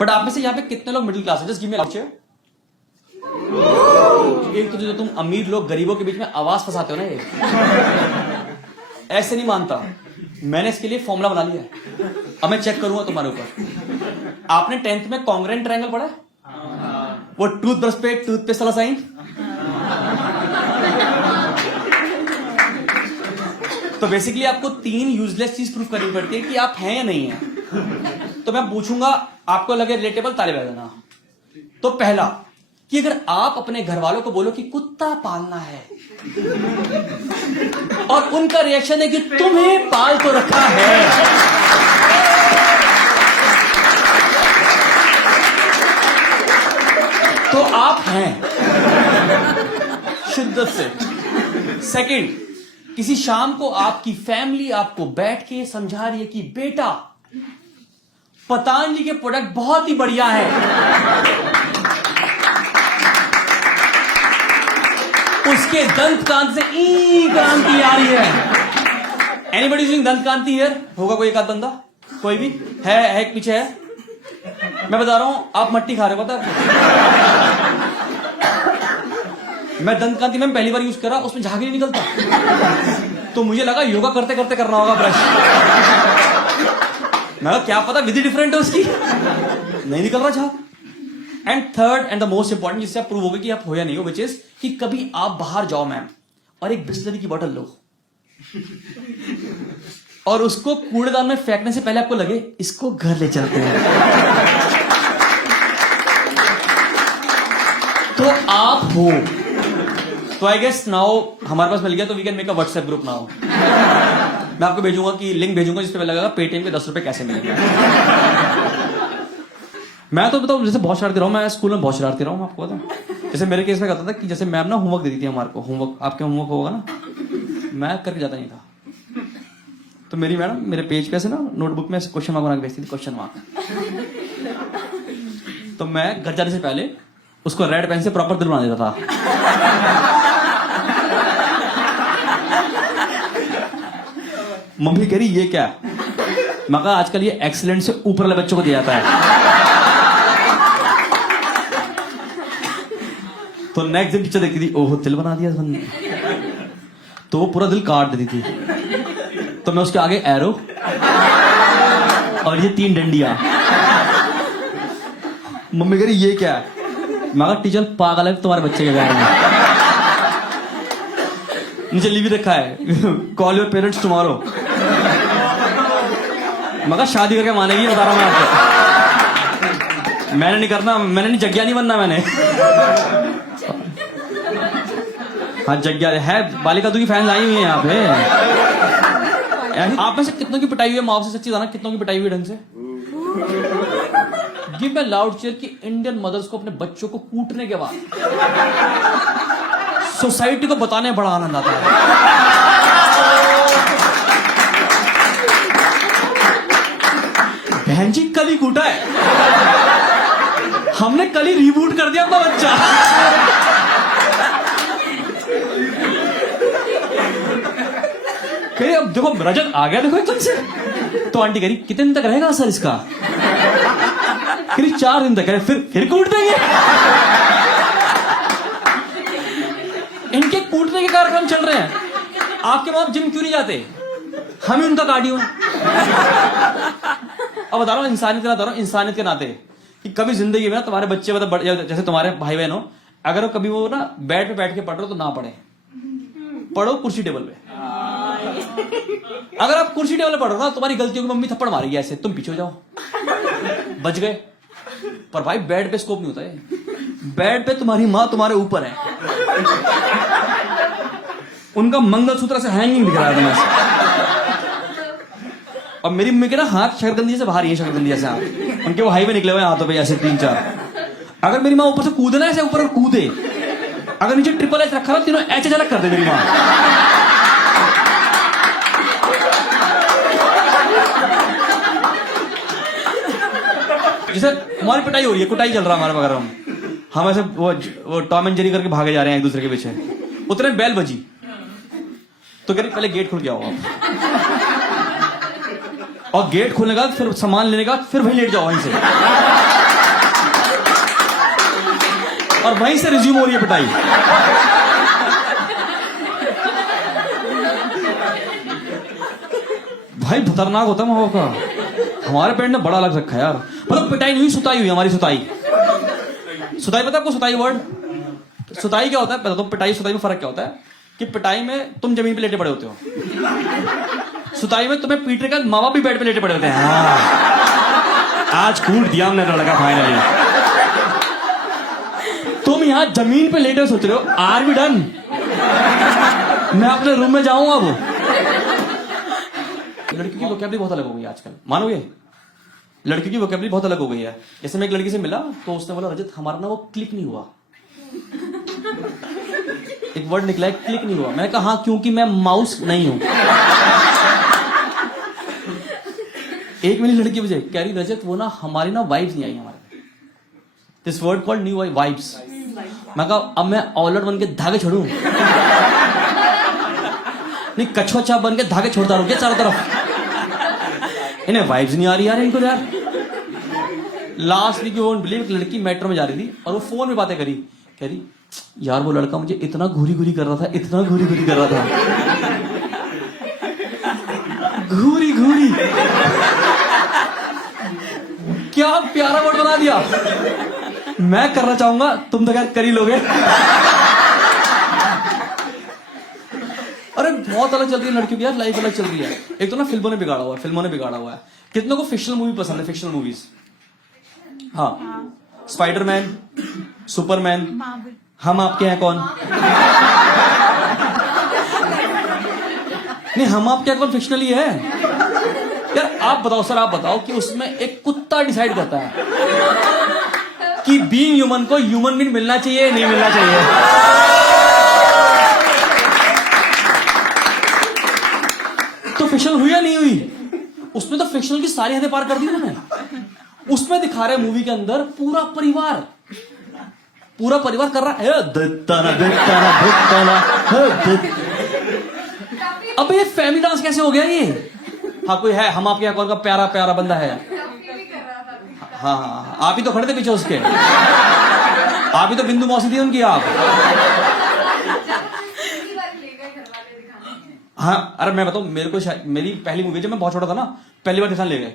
But आप में से यहाँ पे कितने लोग मिडिल क्लास है? जस्ट गिव मी अ चेयर। एक तो जो तुम अमीर लोग गरीबों के बीच में आवाज फंसाते हो ना, ये ऐसे नहीं मानता। मैंने इसके लिए फॉर्मूला बना लिया है। अब मैं चेक करूंगा तुम्हारे ऊपर। आपने 10th में कॉन्ग्रेंट ट्रायंगल पढ़ा है? वो टूथब्रश पे टूथपेस्ट वाला साइन। तो बेसिकली आपको 3 यूजलेस चीज प्रूफ करनी पड़ती है कि आप हैं या नहीं हैं। तो मैं पूछूंगा, आपको लगे रिलेटेबल, ताली बजा देना। तो पहला कि अगर आप अपने घर वालों को बोलो कि कुत्ता पालना है और उनका रिएक्शन है कि तुम्हें पाल तो रखा है, तो आप हैं शिद्दत से। सेकंड, किसी शाम को आपकी फैमिली आपको बैठ के समझा रही है कि बेटा पतंजलि के प्रोडक्ट बहुत ही बढ़िया है, उसके दंत कांति से ई क्रांति आ रही है। एनीबडी यूजिंग दंत कांति हियर? होगा कोई एक आध बंदा? कोई भी है एक पीछे है? मैं बता रहा हूं, आप मट्टी खा रहे हो, पता है? मैं दंत कांति में पहली बार यूज करा, उसमें झाग नहीं निकलता, तो मुझे लगा योगा करते करते करना होगा ब्रश। मैं क्या पता विधि डिफरेंट है उसकी, नहीं निकल रहा झाग। And third and the most important, जिससे आप प्रूव होगा कि आप हो या नहीं हो, विच इज कि कभी आप बाहर जाओ मैम और एक बिस्लरी की बोतल लो और उसको कूड़ेदान में फेंकने से पहले आपको लगे इसको घर ले चलते हैं, तो आप हो। तो आई गेस नाउ हमारे पास मिल गया, तो we can make a WhatsApp group now. मैं आपको भेजूंगा कि लिंक भेजूंगा जिस पे लगेगा पेटीएम पे 10 रुपए कैसे मिलेंगे। मैं तो बताऊं, जैसे बहुत शरारती रहा हूं, मैं स्कूल में बहुत शरारती रहा हूं, आपको पता। जैसे मेरे केस में कहता था कि जैसे मैम ना होमवर्क देती थी हमारे को, होमवर्क आपके होमवर्क होगा ना, मैं करके जाता नहीं था। तो मेरी मैडम मेरे पेज पे ऐसे ना नोटबुक में क्वेश्चन मार्क बना के भेजती थी, क्वेश्चन मार्क। तो मैं घर जाने से पहले उसको रेड पेन से प्रॉपर दिल बना देता था। मम्मी कह रही ये क्या? मैं कहा आजकल ये एक्सीलेंट से ऊपर वाले बच्चों को दिया जाता है। तो नेक्स्ट दिन टीचर देखती थी, ओहो दिल बना दिया बंदे ने, तो वो पूरा दिल काट देती थी। तो मैं उसके आगे एरो और ये 3 डंडियां। मम्मी कह रही ये क्या है? मैं कहा टीचर पागल है तुम्हारे बच्चे के बारे में, नीचे लिख भी रखा है कॉल योर पेरेंट्स टुमारो। मैं कहा शादी करके मानेगी, बता रहा हूं मैं आपको। मैंने नहीं करना, मैंने नहीं जग्या नहीं बनना मैंने। हाँ जग्या है, बालिका तू की फैंस आई हुई है यहाँ पे। आप में से कितनों की पिटाई हुई है माँ से? सच्ची बताना, कितनों की पिटाई हुई ढंग से? गिव मी लाउड चीयर कि इंडियन मदर्स को अपने बच्चों को कूटने के बाद सोसाइटी को बताने बड़ा आनंद आता है। बहन जी कल ही कूटा है, हमने कल ही रिबूट कर दिया अपना बच्चा। कहीं अब देखो रजत आ गया, देखो एकदम से। तो आंटी कह रही कितने दिन तक रहेगा असर इसका? करीब 4 दिन तक है, फिर कूट देंगे। इनके कूटने के कार्यक्रम चल रहे हैं। आपके बाप जिम क्यों नहीं जाते? हम ही उनका कार्डियो है। अब बता रहा हूं इंसानियत के नाते, इंसानियत के नाते कि कभी जिंदगी में ना तुम्हारे बच्चे मतलब जैसे तुम्हारे भाई बहन हो, अगर कभी वो ना बेड पे बैठ के पढ़ रहे हो तो ना पढ़े, पढ़ो कुर्सी टेबल पे। अगर आप कुर्सी टेबल पे पढ़ रहे हो ना, तुम्हारी गलतियों की मम्मी थप्पड़ मारेगी ऐसे, तुम पीछे हो जाओ, बच गए। पर भाई बेड पे स्कोप नहीं होता है। बेड पे तुम्हारी माँ तुम्हारे ऊपर है, उनका मंगलसूत्र से हैंगिंग दिख रहा है तुम्हें। और मेरी मम्मी के ना हाथ शकरकंदी से बाहर ही है, शकरकंदी से हाथ उनके, वो हाईवे निकले हुए हाथों पे ऐसे 3-4। अगर मेरी माँ ऊपर से कूदे ना ऐसे ऊपर कूदे, अगर नीचे ट्रिपल एच रखा ना, तीनों एच झलक कर दे मेरी माँ। जैसे हमारी पिटाई हो रही है, कुटाई चल रहा है हमारे बगैर, हम ऐसे वो टॉम एंड जेरी करके भागे जा रहे हैं एक दूसरे के पीछे। उतने बेल बजी तो कह रही पहले गेट खुल गया हो आप, और गेट खोलने का फिर सामान लेने का फिर वहीं लेट जाओ वहीं से। और वहीं से रिज्यूम हो रही है पिटाई। भाई खतरनाक होता है माँ बाप का। हमारे पेरेंट ने बड़ा अलग रखा है यार। मतलब पिटाई नहीं हुई, सुताई हुई हमारी। सुताई सुताई पता है आपको? सुताई वर्ड, सुताई क्या होता है पता? तो पिटाई सुताई में फर्क क्या होता है कि पिटाई में तुम जमीन पे लेटे पड़े होते हो, सुताई में तुम्हें पीटने का माँ बाप भी बेड पे लेटे पड़े होते हैं। हाँ, आज कूट दिया हमने लड़का फाइनली। तुम यहां जमीन पे लेटे सोच रहे हो आर बी डन, मैं अपने रूम में जाऊं अब। लड़की की वोकैबुलरी बहुत अलग हो गई है आजकल, मानोगे? लड़की की वोकैबुलरी बहुत अलग हो गई है। जैसे मैं एक लड़की से मिला तो उसने बोला रजत हमारा ना वो क्लिक नहीं हुआ। एक वर्ड निकला है क्लिक नहीं हुआ। मैंने कहा हाँ क्योंकि मैं माउस नहीं हूं। एक मिनट लड़की मुझे कह रही रजत वो ना हमारी ना वाइब्स नहीं आई हमारे। This word called new vibes. मैं कहा अब मैं ऑलर बन के धागे छोड़ूं? नहीं कछुआ चाप बन के धागे छोड़ता रहूं क्या चारों तरफ? इन्हें वाइब्स नहीं आ रही यार इनको यार। लास्ट वीक वोंट बिलीव एक लड़की मेट्रो में जा रही थी और वो फोन में बातें करी, कह रही यार वो लड़का मुझे इतना घूरी घूरी कर रहा था, इतना घूरी घूरी कर रहा था। घूरी घूरी क्या प्यारा वर्ड बना दिया। मैं करना चाहूंगा, तुम तो खैर कर ही लोगे। अरे बहुत अलग चल रही है लड़कियों की यार, लाइफ अलग चल रही है। एक तो ना फिल्मों ने बिगाड़ा हुआ है, फिल्मों ने बिगाड़ा हुआ है। कितनों को फिक्शनल मूवी पसंद है? फिक्शनल मूवीज, हाँ, स्पाइडरमैन, सुपरमैन, हम आपके हैं कौन। नहीं हम आपके हैं कौन फिक्शनल ही है यार। आप बताओ सर, आप बताओ कि उसमें एक कुत्ता डिसाइड करता है कि बीइंग ह्यूमन को ह्यूमन बीइंग मिलना चाहिए नहीं मिलना चाहिए। तो फिक्शनल हुई या नहीं हुई? उसमें तो फिक्शनल की सारी हदें पार कर दी उन्होंने। उसमें दिखा रहे मूवी के अंदर पूरा परिवार कर रहा है अब ये फैमिली डांस कैसे हो गया ये? हाँ कोई है हम आपके यहाँ का प्यारा प्यारा बंदा है। हाँ हाँ आप ही तो खड़े थे पीछे उसके, आप ही तो बिंदु मौसी थी उनकी आप। हाँ अरे मैं बताऊं, मेरे को मेरी पहली मूवी जब मैं बहुत छोटा था ना, पहली बार दिखाने ले गए,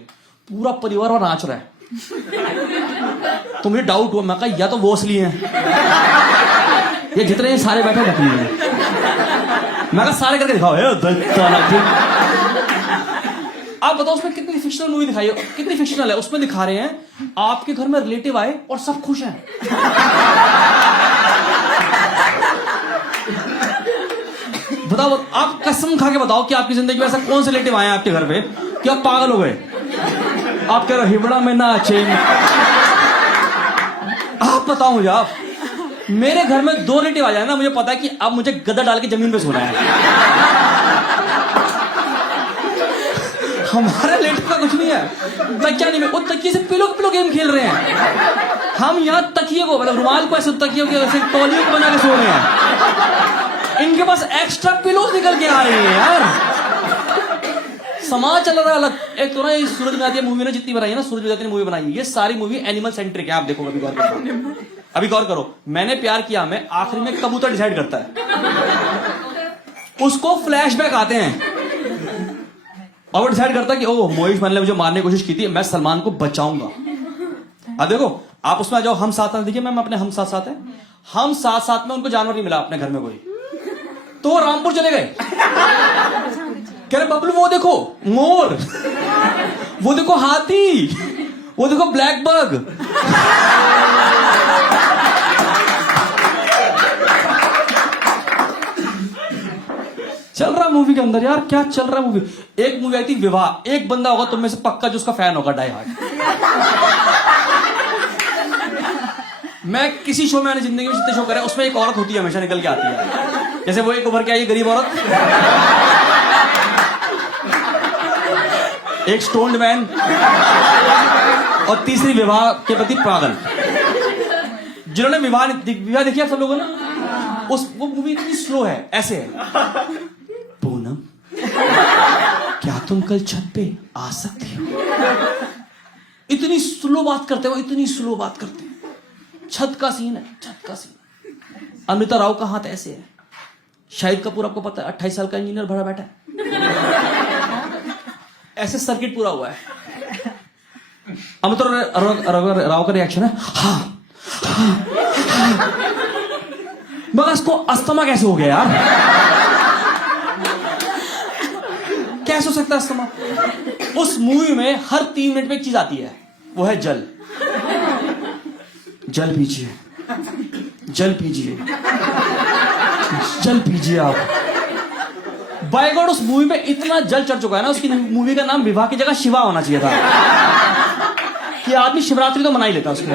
पूरा परिवार और नाच रहा है। तो मुझे डाउट हुआ, मैं कहा या तो वो असली हैं, ये जितने ये सारे बैठे नकली हैं। मैं कहा सारे करके दिखाओ। आप बताओ उसमें कितनी फिक्शनल मूवी दिखाई है, कितनी फिक्शनल है। उसमें दिखा रहे हैं आपके घर में रिलेटिव आए और सब खुश हैं। बताओ आप कसम खा के बताओ कि आपकी जिंदगी में ऐसा कौन से रिलेटिव आए हैं आपके घर पे कि आप पागल हो गए? आप कह रहे हो हिबड़ा में नाचे। आप बताओ मुझे, आप मेरे घर में 2 रिलेटिव आ जाए ना, मुझे पता है कि अब मुझे गद्दा डाल के जमीन पे सोना है। हमारे रिलेटिव का कुछ नहीं है, तकिया नहीं, वो तकिए से पिलो गेम खेल रहे हैं। हम यहाँ तकिए को मतलब रुमाल को ऐसे तकिए को ऐसे तौलियों को बना के सो रहे हैं। इनके पास एक्स्ट्रा पिलोज निकल के आ रही है यार। समाज चल रहा है अलग। एक तो ना ये सूरज मिजाती मूवी ने जितनी बनाई है ना, सूरज मिजाती ने मूवी बनाई है, ये सारी मूवी एनिमल सेंट्रिक है। आप देखो अभी गौर करो, अभी गौर करो। मैंने प्यार किया में आखिरी में कबूतर डिसाइड करता है, उसको फ्लैशबैक आते हैं और वो डिसाइड करता है कि ओह मोहिश मान ने मुझे मारने की कोशिश की थी, मैं सलमान को बचाऊंगा। अब देखो आप उसमें आ जाओ, हम साथ साथ। देखिए मैम अपने हम साथ साथ है, हम साथ साथ में उनको जानवर नहीं मिला अपने घर में कोई, तो वो रामपुर चले गए। कह रहे बबलू वो देखो मोर, वो देखो हाथी, वो देखो ब्लैक बग। चल रहा मूवी के अंदर यार, क्या चल रहा है मूवी। एक मूवी आई थी विवाह, एक बंदा होगा तुम में से पक्का जो उसका फैन होगा, डाई हार्ड। मैं किसी शो में मैंने जिंदगी में जितने शो करे उसमें एक औरत होती है, हमेशा निकल के आती है। जैसे वो एक उभर के आई है गरीब औरत, एक स्टोन्ड मैन और तीसरी विवाह के प्रति पागल। जिन्होंने विवाह देखी आप सब लोगों ने, वो मूवी इतनी स्लो है, ऐसे है। पूनम क्या तुम कल छत पे आ सकती हो? इतनी स्लो बात करते हो, इतनी स्लो बात करते हैं। छत का सीन है, छत का सीन। अमृता राव का हाथ ऐसे है। शाहिद कपूर आपको पता है 28 साल का इंजीनियर भरा बैठा है, ऐसे सर्किट पूरा हुआ है। अमृता राव का रिएक्शन है हाँ, मगर इसको अस्थमा कैसे हो गया यार? कैसे हो सकता है अस्थमा? उस मूवी में हर 3 मिनट में एक चीज आती है, वो है जल। जल पीजिए, जल पीजिए, जल पीजिए आप। बाय गॉड, उस मूवी में इतना जल चढ़ चुका है ना, उसकी मूवी का नाम विवाह की जगह शिवा होना चाहिए था कि आदमी शिवरात्रि तो मना ही लेता उसके।